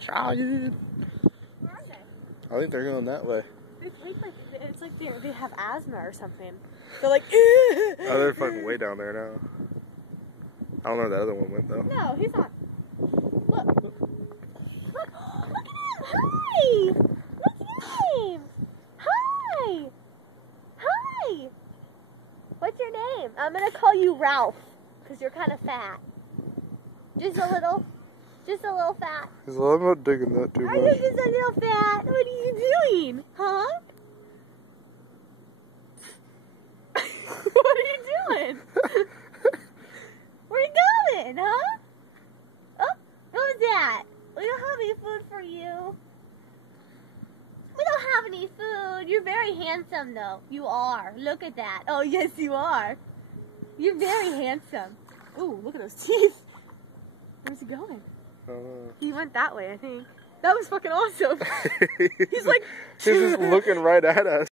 Child. Where are they? I think they're going that way. It's like they have asthma or something. They're like, Oh, they're fucking way down there now. I don't know where the other one went though. No, he's not. Look. Look at him. Hi. Look at him. Hi. Hi. What's your name? I'm going to call you Ralph because you're kind of fat. Just a little fat. He's like, I'm not digging that too Are you much. just a little fat? What are you doing? Huh? What are you doing? Where are you going, huh? Oh, what was that? We don't have any food for you. We don't have any food. You're very handsome, though. You are. Look at that. Oh, yes, you are. You're very handsome. Ooh, look at those teeth. Where's he going? He went that way, I think. That was fucking awesome. He's like... He's just looking right at us.